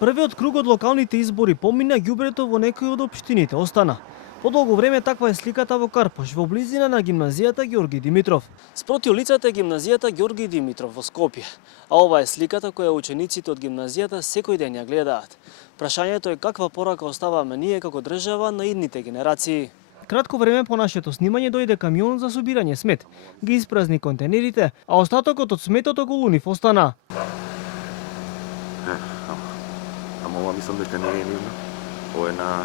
Првиот круг од локалните избори помина, ѓубрето во некои од општините остана. Подолго време таква е сликата во Карпош, во близина на гимназијата Ѓорги Димитров. Спроти улицата е гимназијата Ѓорги Димитров во Скопје, а ова е сликата која учениците од гимназијата секој ден ја гледаат. Прашањето е каква порака оставаме ние како држава на идните генерации. Кратко време по нашето снимање дојде камион за собирање смет. Ги испразни контейнерите, а остатокот од сметот околу нив остана. Ова мислам дека не е нивно. Ова е на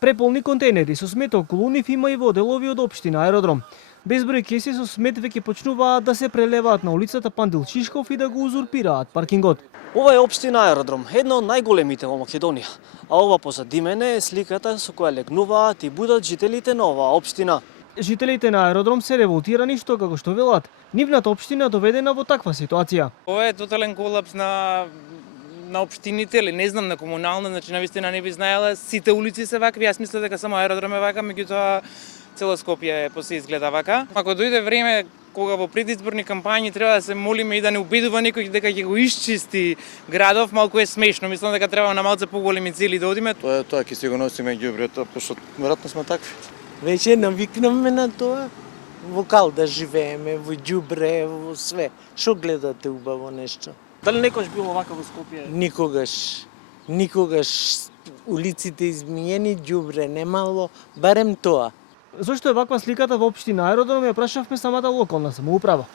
преполни контейнери со смет околу нив има и во делови од општина Аеродром. Безброј кеси со смет веќе почнуваат да се прелеваат на улицата Пандил Чишков и да го узурпираат паркингот. Ова е општина Аеродром, една од најголемите во Македонија. А ова позади мене е сликата со која легнуваат и будат жителите на оваа општина. Жителите на Аеродром се револтирани што, како што велат, нивната општина доведена во таква ситуација. Ова е тотален колапс на општините или не знам на комунална, значи навистина не би знаела, сите улици се вакви, јас мислам дека само Аеродром е вака, меѓутоа цела Скопје се изгледа вака. Ако дојде време кога во предизборни кампањи треба да се молиме и да не убедува некој дека ќе го исчисти градов, малку е смешно. Мислам дека треба на малце поголеми цели да одиме. Тоа ќе си го носиме ѓубрето, пошто веројатно сме такви. Веќе навикнаме на тоа. Во кал да живееме, во ѓубре, во све. Што гледате убаво нешто? Дали некош било вака во Скопје? Никогаш. Никогаш улиците измиени, ѓубре немало, барем тоа. Зошто е ваква сликата во општина Аеродром, ја прашавме самата локална самоуправа.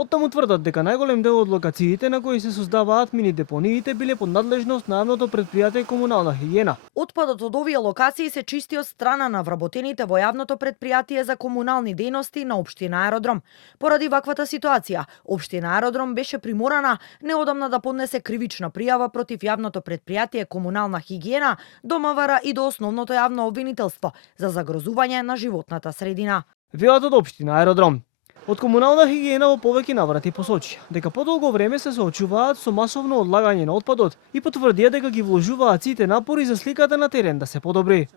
Оттаму тврдат дека најголем дел од локациите на кои се создаваат мини депониите биле под надлежност на јавното претпријатие Комунална хигиена. Отпадот од овие локации се чисти од страна на вработените во јавното претпријатие за комунални дејности на општина Аеродром. Поради ваквата ситуација, општина Аеродром беше приморана неодамна да поднесе кривична пријава против јавното претпријатие Комунална хигиена до МВР и до основното јавно обвинителство за загрозување на животната средина. Велат од општина Аеродром. Од Комунална хигиена во повеќе наврати посочи дека подолго време се соочуваат со масовно одлагање на отпадот и потврдија дека ги вложуваат сите напори за сликата на терен да се подобри.